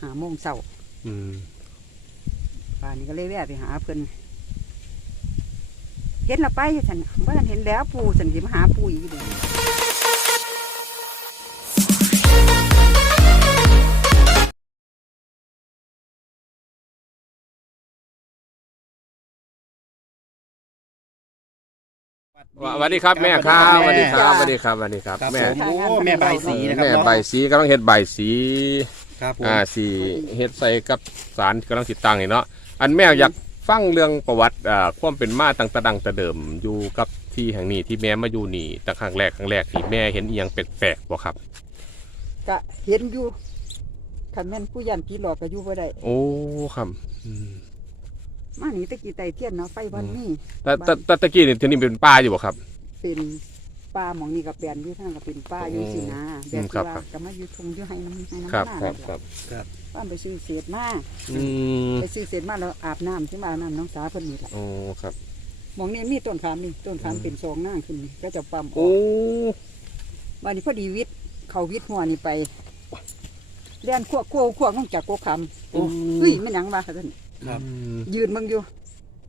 หาโมงเช้าอืมป่านนี้ก็เลยแวะไปหาเพิ่นเห็นและไปฉันบ่ทันเห็นแล้วปู่ฉันสิมาหาปู่อีกเด้อสวัสดีครับแม่ครับสวัสดีครับจ้าสวัสดีครับสวัสดีครับครับแม่ผมโอ้แม่ใบายสีนะครับแม่เนาะใบสีกำลังเฮ็ดใบสี ครับผมอ่าสีเฮ็ดใส่กับสารกำลังติดตั้งนี่เนาะอันแม่อยากฟังเรื่องประวัติอ่าความเป็นมาตั้งแต่ดังแต่เดิมอยู่กับที่แห่งนี้ที่แม่มาอยู่นี่แต่ครั้งแรกครั้งแรกที่แม่เห็นอีหยังแปลกๆบ่ครับ ก็เห็นอยู่คันแม่นผู้ยันผีหลอกก็อยู่บ่ได้โอ้ครับอืมมานี่ตะกี้ไตเทียนเนาะไฟวันนี้แต่แต่แต่ตะกี้นี่ที่นี่เป็นป่าอยู่บ่ครับ เป็น ป่าหมองนี่ก็แปลนอยู่ทางก็เป็นป่าอยู่สินะอืแบบมครัที่บ ว่าครับก็มาอยู่ทุ่งอยู่ให้น้ำให้น้ำครับหน้าครับนั่นครัล่ะบป้าไปซื้อเศษมาอืมไปซื้อเศษมาแล้วอาบน้ำที่มาอาบน้ำน้องสาวเพิ่นนี่ล่ะโอ้ครับ หมองนี้มีต้นขามนี่ต้นขามเป็นซองหน้าขึ้นนี่ก็จะปั๊มอโอ้อกวันนี้พอดีวิทย์เขาวิทย์หัวนี่ไปเลียนขั้วขั้วขั้วลงจากโกคำโอ้เฮ้ยไม่หนังว่าท่านครับ อืมยืนเบิ่งอยู่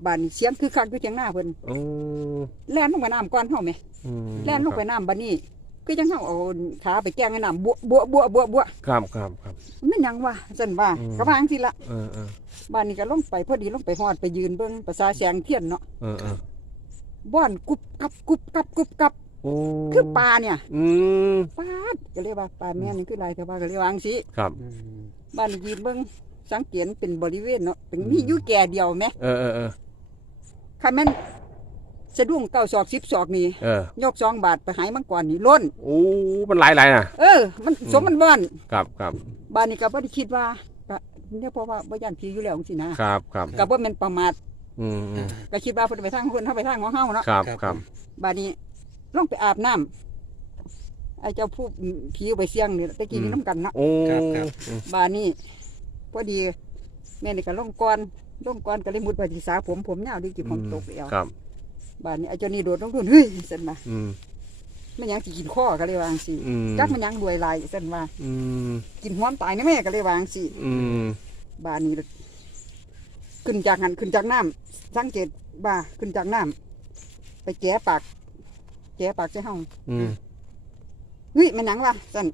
บ้านนี้เสียงคือคักอยู่เทียงหน้าเพิ่นโอ้แล่นลงไปน้ำก่อนเฮาไหมอืมแล่นลงไปน้ำบัดนี้ก็ยังเฮาเอาขาไปแกล้งในน้ำบัวบัวบัวบัวบัวครับครับครับ มันหยังวะซั่นว่าอืม ก็วาจั่งสิละเออเออบ้านนี้ก็ลงไปพอดีลงไปฮอดไปยืนเบิ่งประสาแสงเทียนเนาะเออเออบ้อนกุบกับกุบกับกุบกับโอ้คือปลาเนี่ยอืมปลาดก็เรียกว่าปลาแม่นี่คือลายแต่ว่าก็เรียกว่าจังซี่ครับอืมบ้านนี้ยืนเบิ่งสังเกตเป็นบริเวณเนาะเป็นมีอยู่แก่เดียวแหมเออเออเออ คันแม่นสะดุ้งเก้าศอก10ศอกนี่เออ ยกสองบาทไปหายมังกรนี่ล้น โอ้ มันหลายหลายนะเออ มันสมมันบ้านครับครับบ้านนี้ก็บ่ได้คิดว่าก็เนี่ยเพราะว่าบ่ย่านผีอยู่แล้วจังซี่นะครับครับก็บ่แม่นประมาทอืมอืมก็คิดว่าเพิ่นไปทางเพิ่นเฮาไปทางของเฮาเนาะครับครับบ้านนี้ลงไปอาบน้ำไอ้เจ้าผู้ผีเอาไปเสี่ยงนี่ตะกี้นี่นํกันเนาะ โอ้ครับครับอืมบ้านนี้พอดี แม่นี่ก็ลงก่อน ลงก่อนก็เลยมุดไปที่สาผมผมยาวดีกี่ผมตกแล้วครับบ้านนี้ไอ้เจ้านี่โดดลงทุนเฮ้ยซั่นว่าอืมมันหยังสิกินข้อก็เลยว่าจังซี่อืมจักมันหยังรวยหลายซั่นว่าอืมกินหัวมนตายแน่แม่ก็เลยว่าจังซี่อืมบ้านนี้ขึ้นจากหันขึ้นจากน้ำสังเกตว่าขึ้นจากน้ำไปแกะปาก แกะปากใส่ห้องอืมเฮ้ยมันหนังวะสั่น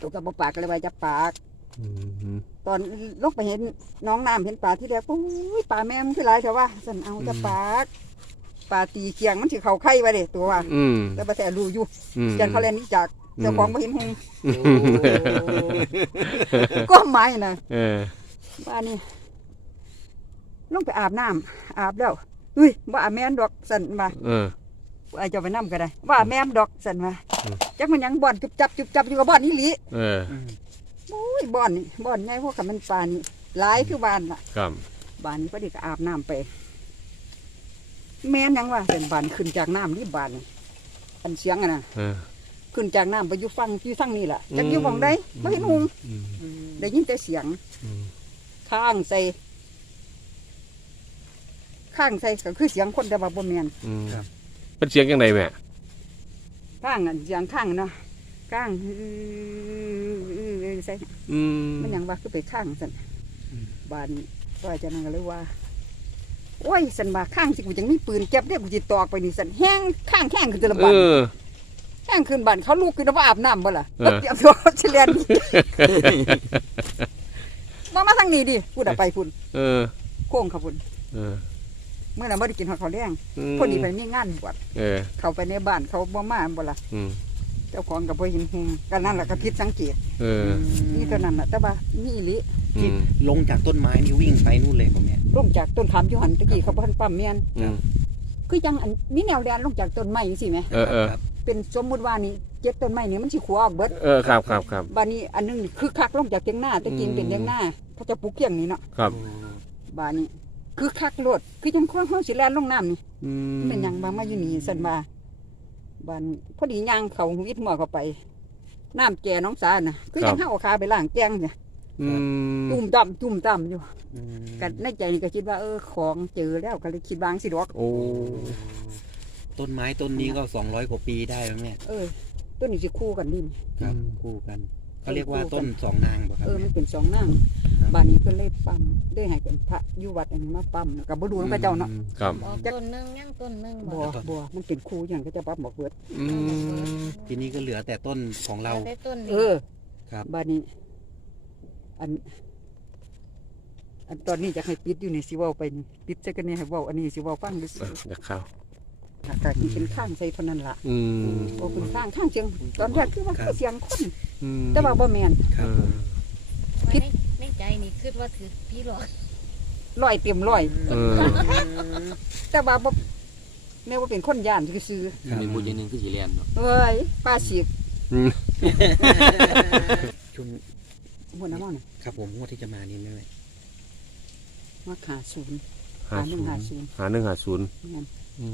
ตัวกับบ่ปากก็เลยว่าจะปากอืม ตอนลงไปเห็นน้องน้ำเห็นปลาที่แรกโอ้ยปลาแม่มันคือหลายเถอะว่าสั่นเอาจะปากปลาตีเคียงมันสิเข้าไข่ไว้เด้ตัวว่าอืมแต่บ่แต่รู้อยู่อืมจันเขาเล่นนี่จากเจ้าของบ่เห็นหงอืมก็หมายนะเออบ้านนี้ลงไปอาบน้ำอาบแล้วเฮ้ยว่าแม่นดอกสั่นมาเออไอ้เจ้าไปน้ำก็ได้ว่าแม่นดอกสั่นมาอืมจักมันหยังบ่อนจุบจับจุบจับอยู่กับบ่อนนี่หลีเอออืม โอ้ยบ่อนนี่บ่อนใหญ่พวกกับมันปลานี่หลายคือบ้านล่ะครับบ้านนี้พอดีก็อาบน้ำไป แม่นหยังว่าเป็นบ้านขึ้นจากน้ำนี่บ้านนี่อันเสียงอะนะเออ ขึ้นจากน้ำไปอยู่ฟังอยู่ฟังนี่แหละจักอยู่หมองใดไม่เห็นหุงอืมอืมได้ยินแต่เสียง อืมข้างใส่ข้างใส่ก็คือเสียงคนแต่ว่าบ่แม่นอืมเป็นเสียงยังไงแม่ข้างอันเสียงข้างเนาะข้างอื้อ ใส่อืม มันหยังว่าคือไปข้างสั่นบ้านว่าจะนั่นก็เลยว่าโอ้ยสันว่าข้างสิกูจังมีปืนเก็บเด้กูสิตอกไปนี่สันแห้งข้างแข้งขึ้นแตละเอบ้านอ แห้งขึ้นบ้านเขาลูกขึ้นแล้วว่าอาบน้ำบ่ล่ะเออเตรียมตัวเฉลียนมามาทางนี้ดิพูดอะไปพุ่นเออ โค้งเขาพุ่นเออเมื่อนั้นบ่ได้กินหอดข้าวแดงมพอดีไปมีงานบวชเออ เข้าไปในบ้านเขาบ่มาบ่ล่ะอืม เจ้าของก็บ่เห็นหุงก็นั่นแหละก็ผิดสังเกตเออนี่เท่านั้นน่ะแต่ว่ามีอีหลีอืมลงจากต้นไม้นี่วิ่งไปนู่นเลยผมเนี่ยลงจากต้นขามอยู่หันตะกี้เขาบ่ทันปั๊มเมียนอืมคือจังอันมีแนวแดนลงจากต้นไม้จังซี่แหมเออเออครับเป็นสมมุติว่านี่เจ็ดต้นไม้นี่มันสิขัวออกเบิดเออครับครับครับบ้านนี้อันนึงนี่คือคักลงจากเตียงหน้าตะกี้เป็นเตียงหน้าเขาจะปลูกเกี้ยงนี่เนาะครับบ้านนี้คือคักโลดคือจังคนเฮาสิแล่นลงน้ำนี่ อืมเป็นหยังบางมาอยู่นี่ซั่นว่า บ้านนี้พอดีย่างเขาวิทย์หม้อเข้าไป น้ำแก่น้องสาน่ะ คือจังเฮาเอาขาไปล้างแกงเนี่ยอืมตุ่มตำตุ่มตำอยู่อืมกันในใจนี่ก็คิดว่าเออของเจอแล้วก็เลยคิดวาจั่งสิดอกโอ้ต้นไม้ต้นนี้ก็สองร้อยกว่าปีได้แล้วแม่เออตัวนี้สิคู่กันดิครับคู่กัน เขาเรียกว่าต้นสองนางบ่ครับเออมันแม่เป็นสองนางครับบ้านนี้เพิ่นเลยปั๊มได้ให้เป็นพระอยู่วัดอันนี้มาปั๊มก็บ่ดูนำพระเจ้าเนาะครับออกต้นหนึงยังต้นหนึงบ่บ่บ่มันเป็นครูอย่างก็จะปั๊มบอกเบิดอืมทีนี้ก็เหลือแต่ต้นของเราได้ต้นเอนี้อครับบ้านนี้ อัน อันตอนนี้จะให้ปิดอยู่นี่สิเว้าไปนี่ปิดซะกันนี่ให้เว้าอันนี้สิเว้าฟังดูสิอะเดี๋ย วเข้าแต่ที่เป็นข้างใส่เท่านั้นล่ะอืมบ่เป็นข้างข้างเสียงตอนแรกคือว่าคือเสียงคนอืมแต่ว่าบ่แม่น ครับเออว่าในในใจนี่คิดว่าถือพี่หลอกร้อยเต็มร้อย เออแต่ว่าบ่แม่ว่าเป็นคนย่านซื่อครับ มีบุญอย่างหนึ่งคือสีเรียนเนาะๆเอ้ยป้าสิบอืมช่วงหัวหน้ามันน่ะครับผมงวดที่จะมานี้แม่มาขาศูนย์ หาหาหนึ่ศูงนหาย์ศูนย์หาหนึ่งหาศูนย์นั่น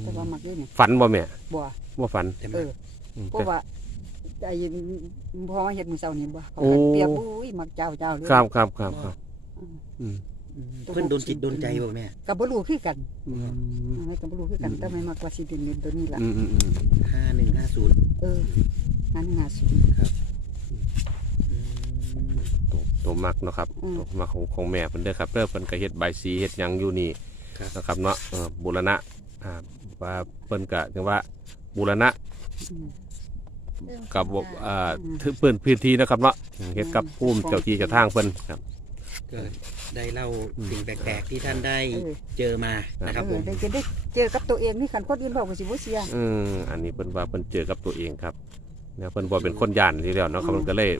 แต่ว่ามักด้วยเนี่ยฝันบ่แม่บ่บ่ฝันแต่เอมาออืมเพราะว่าไอ้พอมาเฮ็ดมื้อเช้านี้บ่เขาโอ้ก็เปรียบอุ้ยมักเจ้าเจ้าเลยครับครับครับครับอืมอืมเพื่อนโดนจิตโดนใจบ่แม่ก็บ่รู้คือกันอืมอะไรก็บ่รู้คือกันแต่ไม่มักว่าสิเด่นๆตัวนี้ล่ะอืมอืมอืมห้าหนึ่งห้าศูนย์เออหาหนึ่งหาศูนย์ตัวตัวมักเนาะครับอืมตัวมักของของแม่เพิ่นเด้อครับเด้อเพิ่นก็เฮ็ดใบายสีเฮ็ดหยังอยู่นี่ นะครับเนาะเออบูรณะอ่าว่าเพิ่นก็จังว่าบูรณะอืมกับอ่าถือเพิ่นพื้นที่นะครับเนาะเฮ็ดกับภูมิเจ้าที่เจ้าทางเพิ่นครับก็ได้เล่าอืมสิ่งแปลกๆที่ท่านได้เออเจอมานะครับเอผอมได้จะได้เจอกับตัวเองนี่คันคนอื่นบอกว่าสิบ่เสียอืมอันนี้เพิ่นว่าเพิ่นเจอกับตัวเองครับเนี่ยเพิ่นบ่เป็นคนย่านที่แล้วเนาะครับอืมมันก็เลย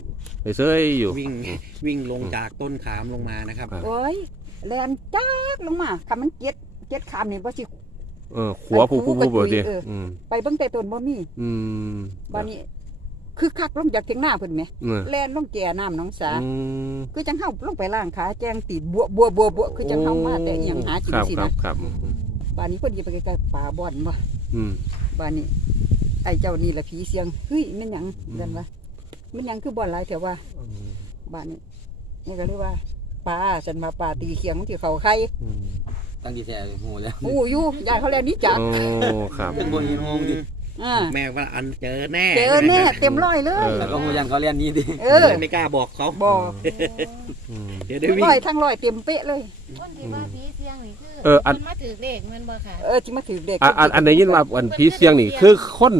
ไปเซยอยู่วิ่งวิ่งลงจากต้นขามลงมานะครับครับโอ้ย แลนจักลงมาคำมันเจ็ดเจ็ดคำนี่บ่สิ เออขัวผู้ผู้ผู้บ่ติเอออืมไปเบิ่งแต่ต้นบ่มีอืมบ้านนี้ คือคักลงจากเถียงหน้าเพิ่นแหมเออแล่นลงแก่น้ำหนองสา อืมคือจังเฮาลงไปล้างขาแจงตีดบัวบัวบัวบัวคือจังเฮามาแต่อีหยังหากินครับสิครันะบครับอืมบ้านนี้เพิ่นสิไปใกล้ๆป่าบ่อนบ่อืม บ้านนี้ ไอ้เจ้านี่ละผีเสียงเฮ้ยแม่นหยังอืมกันวะแม่นหยังคือบ่อนหลายแถวว่าบ้านนี้นี่ก็เลยว่า ปลาฉันมาปลาตีเคียงมันสิเข้าไข่อืมตั้งดีแท้หูแล้วโอ้อยู่ยายเขาแล้วหนี้จักโอ้ครับ เป็นบนยินงงดิอ่าแม่ว่าอันเจอแน่เจอแน่เต็มร้อยเลย เออ แล้วก็หูยันเขาเรียนนี้ดิเออไม่กล้าบอกเขาบ่อืม เดี๋ยวได้วิ่งร้อยทั้งร้อยเต็มเป๊ะเลย คนที่ว่าผีเสียงนี่คือเอออันพิ่มาถือเลขเงินบ่ค่ะ เออที่มาถือเด็กอันอันอันไหนยินว่าอันผีเสียงนี่คือคน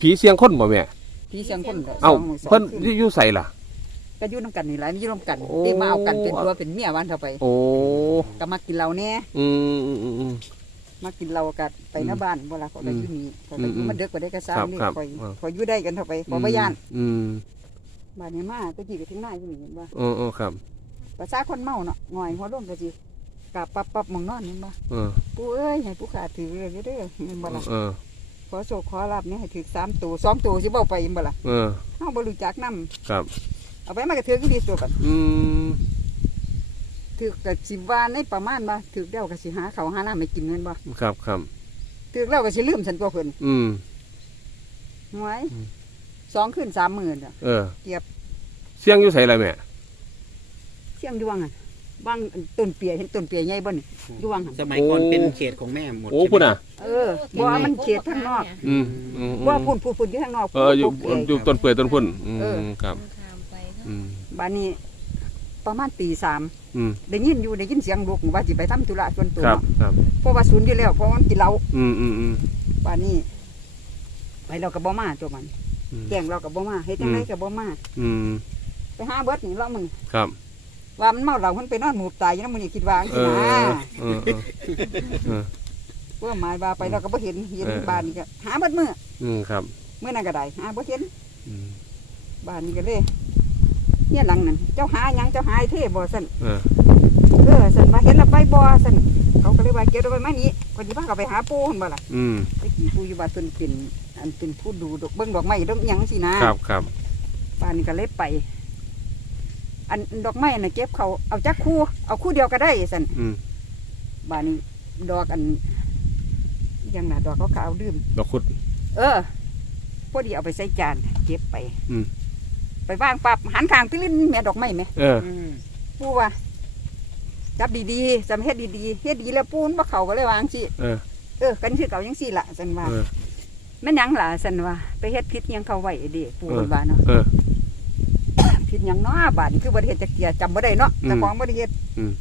ผีเสียงคนบ่แม่ผีเสียงคนละเอ้าสงสงเพิ่นคืนอยู่ใส่ล่ะ ก็อยู่น้ำกันนี่แหละอยู่น้ำกันโอ้ ที่มาเอากันเป็นตัวเป็นเมียวันเท่าไปโอ้ก็มากินเหล้าแน่อืมอืมอืมอืม มากินเหล้ากันไปหน้าบ้านเวลาเขาก็อยู่นี่เขาก็อยู่อืมมาเด็กกว่าได้ก็ซ้ำนี่ครับคอยครับ คอยอยู่ได้กันเท่าไปบ่บ่ย่านอืมบ้านนี้มาตะกี้ก็ถึงหน้าอยู่นี่เห็นบ่เออเออครับภาษาคนเมาเนาะง่อยหัวร่มก็สิกะปับปับหมองนอนเห็นบ่เออปู่เอ้ยให้ผู้ขาถือเลยเด้อเห็นบ่ล่ะเออขอโชคขอลาบเนี่ยให้ถือสามตัวสองตัวสิเว้าไปเห็นบ่ล่ะเออเฮาบ่รู้จักนํครับ เอาไปมาก็ถือกี่ดีตัวกันอืมถือก็สิว่าในประมาณว่าถือแล้วก็สิหาข้าวหาน้ำให้กินแม่นบ่ครับครับถือแล้วก็สิลืมฉันตัวเพิ่นอืม หวยอืม สองคืนสามหมื่นอะเออ เกียบเสียงอยู่ใส่อะไรแม่ เสียงดวงอะบางต้นเปียเห็นต้นเปียใหญ่บ่นี่ดวงหั่นสมัยก่อนเป็นเขตของแม่หมดโอ้ใช่ไหมพุ่นอะ เออบ่ว่ามันเขตข้างนอกอืมอืมอืมว่าพุ่นพุ่นพุ่นอยู่ข้างนอกเอออยู่พุ่นอยู่ต้นเปื่อยต้นพุ่นอืเออมครับข้ามไป อืมบ้านนี้ประมาณตีสามอืมได้ยินอยู่ได้ยินเสียงลูกว่าสิไปทำธุระส่วนตัวครับเนาะครับ เพราะว่าศูนย์อยู่แล้วเพราะมันกินเหล้าอืมอืมอืมบ้านนี้ไปเราก็บ่มาตัวมันอืม แกล้งเราก็บ่มาเฮ็ดจังไดก็บ่มาอืมไปหาเบิดนี่เรามึงครับ ว่ามันเมาเหล้ามันไปนอนหมูบตายอยู่นำมื้อนี้คิดว่าจังเอซี่อนะเออเออเออ เพื่อหมายว่าไปเราก็บ่เห็นเห็นเออ บ้านนี่ก็หาเบิดมื้ออืมครับ มื้อนั้นก็ได้หาบ่เห็นอืมบ้านนี้ก็เลย เนี่ยหลังนั้นเจ้าหาหยังเจ้าหาไอ้เทบ่ซั่นเออเออซั่นว่าเห็นแล้วไปบ่ซั่นเขาก็เลยว่าเก็บเอาไว้มานี่คนสิพาเขาไปหาปู่หั่นบ่ล่ะอืมไปกี่ปู่อยู่บ้านเพิ่นเป็นอันเป็นผู้ดูดอกเบิ่งดอกไม้ดอกหยังสินะครับครับบ้านนี้ก็เลยไป อันดอกไม้น่ะเก็บเขาเอาจักคู่เอาคู่เดียวก็ได้ซั่นอืมบ้านนี้ดอกอันอิหยังน่ะดอกขาวๆดื่มดอกคุด เออพอดีเอาไปใส่จานเก็บไปอืม ไปวางปับหันทางตื้นแม่ดอกไม้ไหมเอออืมปูว่าจับดีๆจำเฮ็ดดีๆเฮ็ดดีแล้วปูนว่าเขาก็เลยวางสิเออ เออกันคือเก่ายังสิละสันว่าเออ แม่นหยังล่ะสันว่าไปเฮ็ดพิษหยังเขาไว้เด็ปูเออมันว่าเนาะเออปผิดหยังเนาะบาดนี้คือบ่ได้เฮ็ดจักเที่ยจำบ่ได้เนาะแต่ของบ่ได้เฮ็ดอืม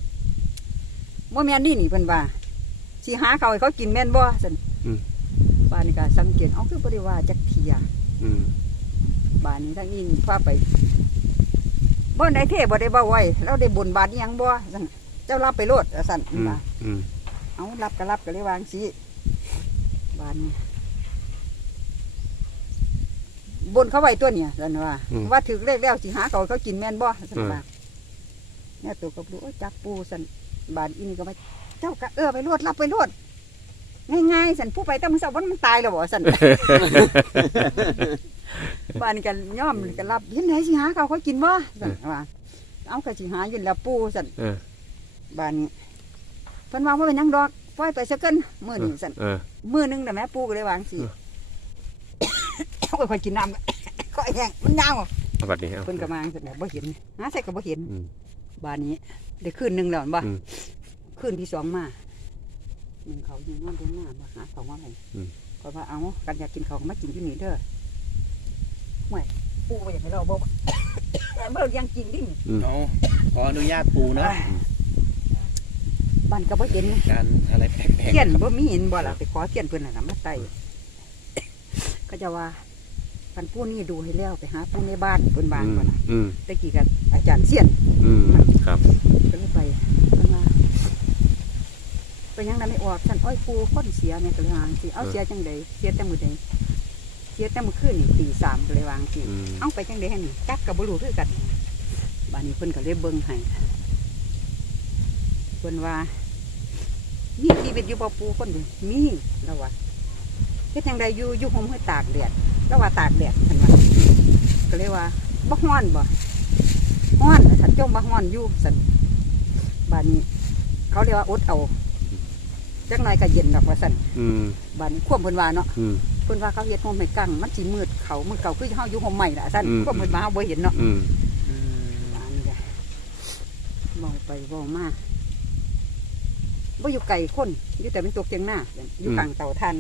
บ่แม่นนี่นี่เพิ่นว่าสิหาเขาวให้เขากินแม่นบ่ซั่นอืม บาดนี้ก็สังเกตเอ้าคือบ่ได้ว่าจักเที่ยอืม บาดนี้ทางนี้นี่พาไปบ่ได้เทบ่ได้เว้าไว้เราได้บุญบาดอีหยังบ่ซั่นเจ้ารับไปโลดว่าซั่นอืมว่าอืมเอารับก็รับก็เลยวางสิบานนี้บนเขาไว้ตัวเนี่ยสันว่า ว่าถือเลขแล้วสิหาเขาเขากินแม่นบ่สันว่าเนี่ยตัวกับรู้จักปูสันบานอีนี่ก็มาเจ้าก็เออไปรวดรับไปรวด ง่ายๆสันผู้ไปแต่มึงสาวมันตายแล้วบ่สันบานนี้กันย่อมกันรับเห็นไหนสิหาเขาเขากินบ่สันว่าเอาก็สิหาอยู่แล้วปูสันเออ บ้านนี้เพิ่นว่าบ่เป็นหยังดอกปล่อยไปซะเกินมื้อนี้สั่นเออ มื้อหนึงน่ะแม่ปู่ก็เลยวาจังสิเออโอ้ยข่อยกินน้ำก็แห้งมันยาวเอาบัดนี้เอาเพิ่นก็มาจังซั่นน่ะบ่เห็นหาใส่ก็บ่เห็นอืมบ้านนี้ได้คืนหนึงแล้วเห็นบ่อืม คืนที่สองมา หนึ่งเขาอยู่นอนตรงหน้ามาหาของมาให้อืมข่อยว่าเอากันอยากกินข้าวก็มากินที่นี่เด้อห่วยปู่บ่อยากให้เราบ่แต่เบิ่งยังจริงดิเอาขออนุญาตปูนะ บ้านก็บ่เห็นการอะไรแปลกเทียนบ่มีเห็นบ่ล่ะไปขอเทียนเพิ่นน่ะนะมาไต่ก็จะว่าคันผู้นี้ดูให้แล้วไปหาผู้ในบ้านเพิ่นบ้านอืมบ่ล่ะอืมตะกี้กับอาจารย์เสียน อืมครับ ก็เลยไปเพิ่นว่า ไปยังนั้นไม่ออกฉันอ้อยปูคนเสียแม่ก็เลยวาจังสิเอาเสียจังไดเสียแต่มื้อใดเสียแต่มื้อคืนนี่ตีสามก็เลยวาจังสิอืม เอาไปจังได๋หั่นนี่จักก็บ่รู้คือกันบ้านนี้เพิ่นก็เลยเบิ่งให้เพิ่นว่ามีชีวิตอยู่บ่ปูคนเดียวมีแล้วว่าเฮ็ดจังไดอยู่อยู่ห่มให้ตากแดดแล้วว่าตากแดดเพิ่นว่าก็เลยว่าบ่ฮ้อนบ่ฮ้อนสันจมบ่ฮ้อนอยู่สันบ้านนี้ เขาเรียกว่าอดเอา จักหน่อยก็เย็นดอกว่าสันอืมบ้านนี้ควบเพิ่นว่าเนาะอืม เพิ่นว่าเขาเฮ็ดห่มให้กังมันสิมืดเขามืดเก่าคือเฮาอยู่ห่มใหม่ล่ะสันอืม ควบเพิ่นว่าเฮาบ่เห็นเนาะอืมๆอืมบ้านนี้ก็เว้าไปเว้ามาบ่อยู่ไกลคนอยู่แต่เป็นตัวเตียงหน้าอยู่ข้างเตาถ่าน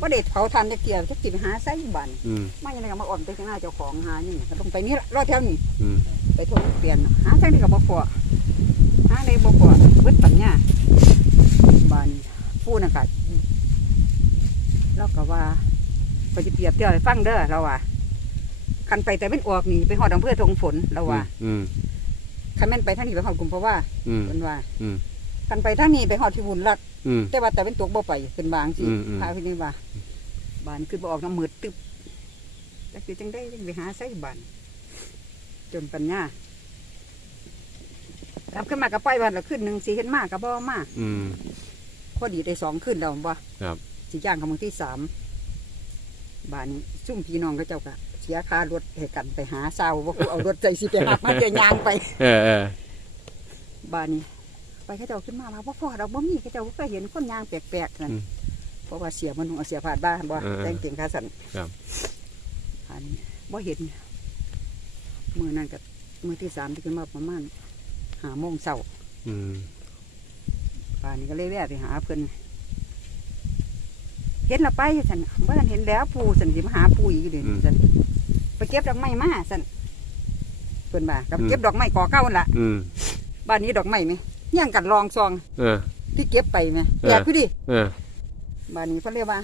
บ่ได้เผาถ่านจักเที่ยวจักสิไปหาไสบ้าน อืมมาอย่างไรก็มาอ่อนไปข้างหน้าเจ้าของหานี่ก็ต้องไปนี่ละรอดแถวนี้อืมไปโทรเปลี่ยนหาจังนี้ก็บ่พอหาในบ่พอเบิดปัญญา บ้านผู้น่ะก็เราก็ว่าไปสิเปรียบเทียบให้ฟังเด้อเราว่าคันไปแต่เป็นออกนี่ไปฮอดอำเภอทงฝนเราว่าอืม คันแม่นไปทางนี้ไปฮอดกลุ่มเพราะว่าอืมเพิ่นว่าอืม คันไปทางนี้ไปฮอดที่บุญรัดอืม แต่ว่าแต่เป็นตกบ่ไปเป็นบางสิอืมอืม พาพี่นี่ว่าบ้านขึ้นบ่ออกน้ำมืดตึบจักสิจังได้จังไปหาใส่บ้านจนปัญญารับขึ้นมากับไปวันละขึ้นหนึ่งสีเห็นมากกับบ่มาอืม พอดีได้สองขึ้นแล้วบ่ครับสีย่างกับมือที่สามบ้านนี้ซุ่มพี่น้องก็เจ้าก็เสียค่ารถให้กันไปหาเศร้าว่ากูเอารถใจสิไปหักมาเดียวยางไปเออเออบ้านนี้ ไปเขาเจ้าขึ้นมาว่าพ่อพ่อเราบ่มีเขาเจ้าบ่เคยเห็นคนยางแปลกๆนั่นเพราะว่าเสียมันเอาเสียผ่านบ้านบ่แต่งเก่งขาสันครับอันนี้บ่เห็นมือนั้นกับมือที่สามที่ขึ้นมาประมาณหาโมงเช้าอืม ป่านนี้ก็เลยแวะไปหาเพิ่นเห็นและไปสันเมื่อเห็นแล้วปูสันสิมาหาปูอีกเดี๋ยวนี้สันไปเก็บดอกไม้มาสันเพิ่นบ่ากับเก็บดอกไม้ก่อเก้านั่นล่ะอืมบ้านนี้ดอกไม้ไหมย่างกันรองซองเออที่เก็บไปไหมเออแจกพี่ดิเออบ้านนี้เพิ่นเรียกว่า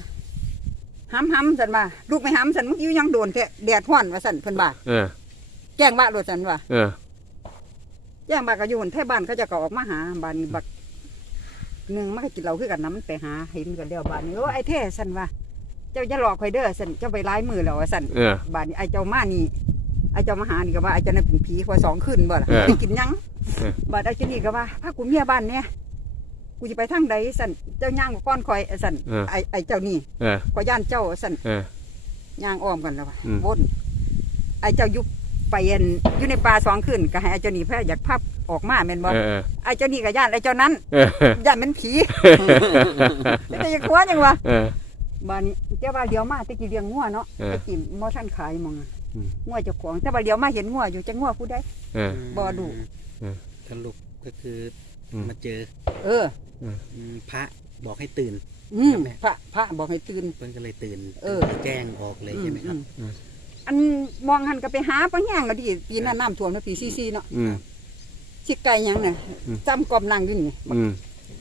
ห้ำห้ำสันว่าลูกไม่ห้ำสันมึงอยู่ยังโดนแท้แดดห้อนว่าสันเพิ่นบ่าเออแจ้งบ้านรถสันว่าเออแจ้งบ้านก็อยู่บนแท่บ้านเขาจะก็ออกมาหาบ้านนี้บัก หนึ่งมันก็กินเหล้าคือกันน้ำมันไปหาเห็นกันเดียวบ้านนี้โอ้ไอ้เท่สันว่าเจ้าอย่าหลอกข่อยเด้อสันเจ้าไปร้ายมือแล้วว่าสันเออบ้านนี้ไอ้เจ้ามานี่ไอ้เจ้ามาหานี่ก็ว่าไอ้เจ้านั่นเป็นผีพอสองขึ้นบ่ล่ะเออไปกินหยังเออบ้านไอ้เจ้านี่ก็ว่าพากูเมียบ้านเนี่ยกูจะไปทางใดสันเจ้าย่างก้อนคอยสันเออ ไอ้ไอ้เจ้านี่เออ ก็ย่านเจ้าสันเออ ย่างอ้อมกันแล้วว่าอืม วนไอ้เจ้าอยุบไปอันอยู่ในป่าสองขึ้นก็ให้ไอ้เจ้านี่แพ้อยากพับ ออกมาแม่นบ่เออเออไอ้เจ้านี่ก็ย่านไอ้เจ้านั้นเออย่านเป็นผีแต่ยังคัวยังวะเออ บ้านนี้เจ้าว่าเดี๋ยวมาตะกี้เลี้ยงงัวเนาะเออตะกี้มอท่านขายหมองอะอืมงัวเจ้าของแต่ว่าเดี๋ยวมาเห็นงัวอยู่จะงัวผู้ใด เออ บ่ดูเออ สรุปก็คืออม มาเจอเออ อืมพระบอกให้ตื่น อืมครับแม่พระพระบอกให้ตื่น เพิ่นก็เลยตื่นเออ แจ้งออกเลยใช่ไหมครับ อืมอันมองหันก็ไปหาปลาแห้งก็ดีปีนั้นน้ำท่วมแล้วปีซีๆเนาะอืม สิไก่หยังน่ะอืมจำกอมนั่งอยู่นี่อืม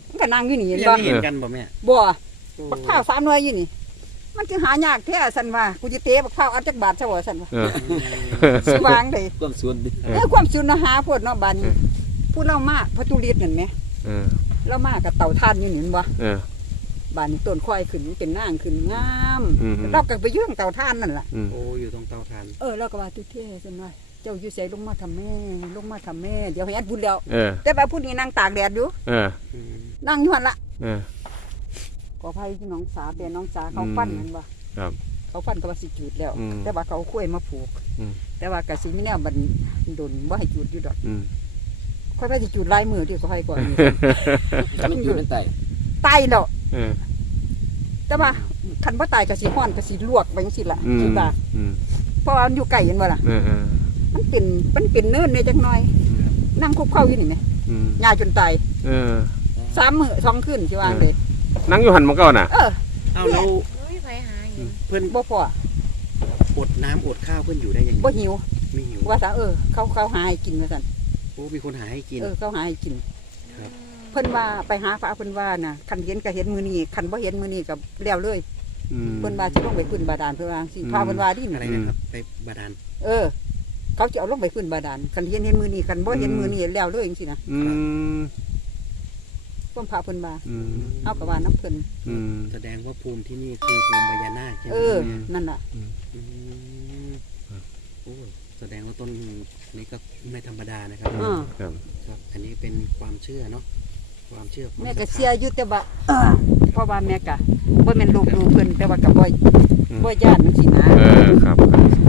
มันก็นั่งอยู่นี่เห็นยังบ่ไม่เห็นกันบ่แม่บ่โอ้บักข้าวสามหน่วยอยู่นี่ มันคือหายากแท้สันว่ากูจะเตะบักข้าวอัดจักบาทซะบ่สันว่าเออสิวางได้ความส่วนดิเออ เอ้อความสุนหาโพดเนาะบาดนี้เออผู้เล่ามาพระตุลิดนั่นแหมเออเล่ามากับเต่าท่านอยู่นี่เห็นบ่เออ บาดนี้ต้นควายขึ้นเป็นนางขึ้นงามอืม เราก็ไปยื่งเต่าท่านนั่นล่ะ อืมโอ้อยู่ตรงเตาถ่าน เออเราก็ว่าตุเท่สันว่า เจ้าอยู่ไสลงมาทำแม่ ลงมาทำแม่ เดี๋ยวให้อัดบุญแล้วเออแต่ว่าผู้นี้นั่งตากแดดอยู่เอออืมนั่งอยู่หั่นล่ะเออขออภัยที่น้องสาเป็นน้องสาเขาฟันนั่นบ่ครับเขาฟันก็ว่าสิจูดแล้วอืมแต่ว่าเขาเอาคุ้ยมาผูกอืมแต่ว่ากะสิมีแนวบันดนว่าให้จูดอยู่ดอกอืมค่อยว่าสิจูดลายมือที่เขาให้ก่อนนี่ถ้ามันอยู่ในไตตายแล้วเออแต่ว่าคันบ่ตายก็สิฮ้อนก็สิลวกไปจังซี่ล่ะอืมคิดว่าอืมเพราะว่ามันอยู่ไกลเห็นบ่ล่ะเออเออ มันเป็นมันเป็นเนินในจักหน่อย นั่งคุกเข้าอยู่นี่แหมอืมยาจนตายเออ สามมื้อสองคืนสิวางเลยนั่งอยู่หันมาเก่าน่ะ เออเอาแล้วโอ้ยไปหาอยู่เพื่อนบ่พออดน้ำอดข้าวเพื่อนอยู่ได้ยังไงบ่หิวไม่หิวว่าซะเออ เขาเขาหาให้กินว่าซั่นโอ้มีคนหาให้กิน เออเขาหาให้กินครับเพิ่นว่าไปหาพระเพิ่นว่าน่ะคันเห็นก็เห็นมื้อนี้คันบ่เห็นมื้อนี้ก็แล้วเลยอืม เพิ่นว่าสิลงไปพื้นบาดาลเพิ่นว่าสิอืม พาเพิ่นว่าดิอะไรนะครับ ไปบาดาลเออ เขาจะเอาลงไปพื้นบาดาลคันเห็นเห็นมื้อนี้คันบ่เห็นอืมมื้อนี้แล้วเลยจังซี่นะอืมต้นพระเพิ่นว่าอืมเอาก็ว่าน้ำเพิ่นอืมแสดงว่าภูมิที่นี่คือภูมิพญานาคใช่ไหมเออแม่นั่นน่ะ อืมโอ้แสดงว่าต้นนี้ก็ไม่ธรรมดานะครับอ่า ครับครับ อันนี้เป็นความเชื่อเนาะความเชื่อความแม่ก็ศรัทธาเสียอยู่แต่ว่าเออเพราะว่าแม่ก็บ่แม่นลูกดูเพิ่นแต่ว่าก็บ่อืมบ่ย่านจังซี่นะเออครับครับ